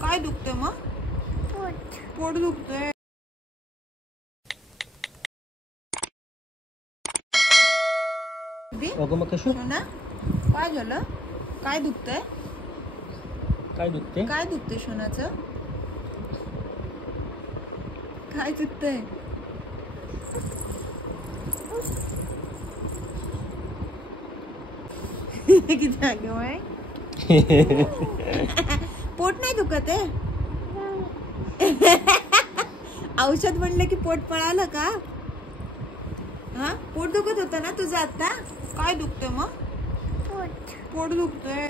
काय दुखतंय मग? पोट दुखतंय. सोना काय झालं? काय दुखतंय? काय दुखतंय सोनाचं? काय दुखतंय? किती आगाऊ आहे. पोट नाही दुखत आहे? औषध म्हणलं की पोट पळालं का? हा, पोट दुखत होतं ना तुझं आता? काय दुखतंय मग? पोट दुखतंय.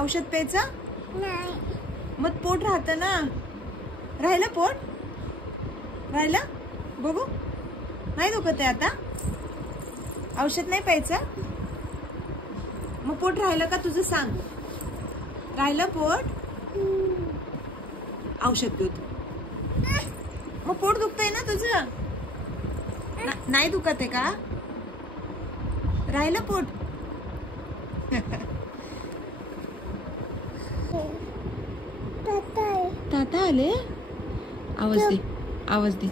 औषध प्यायचं नाही? मग पोट राहतं ना. राहिलं पोट? राहिलं? बघू. नाही दुखत आहे आता? औषध नाही प्यायचं? मग पोट राहिलं का तुझं सांग? राहिलं पोट? औषध दूध. मग पोट दुखतंय ना तुझं? नाही दुखत आहे का? राहिलं पोट? ताता आले? आवाज दे.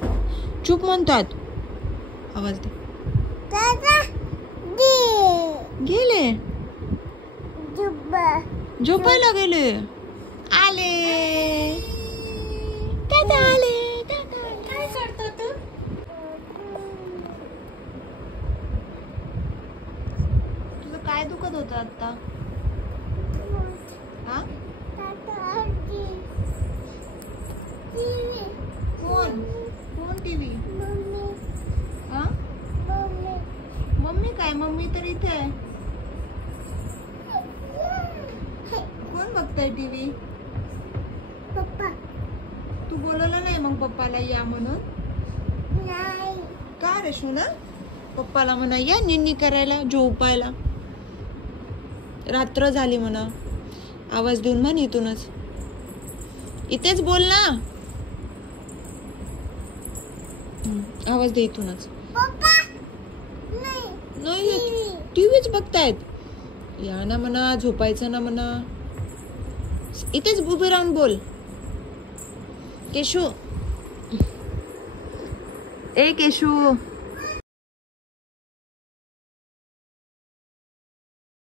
चुप म्हणतात. आवाज दे. गेले झोपायला गेले. आले दादा आले. काय करतो तू? तुझं काय दुखत होतं आता? हा, कोण टीव्ही? हा, मम्मी काय? मम्मी तर इथे आहे. कोण बघताय टीव्ही? पप्पा. तू बोलवलं नाही मग पप्पाला या म्हणून? नाही. का रे सोना? पप्पाला म्हणा या निन्नी करायला, झोपायला. रात्र झाली म्हणा. आवाज देऊन म्हण इथूनच. इथेच बोल ना. आवाज दे इथूनच. नाही टीव्हीच बघतायत. या ना म्हणा, झोपायचं ना म्हणा. इथेच उभे राहून बोल. केशू, ए केशू.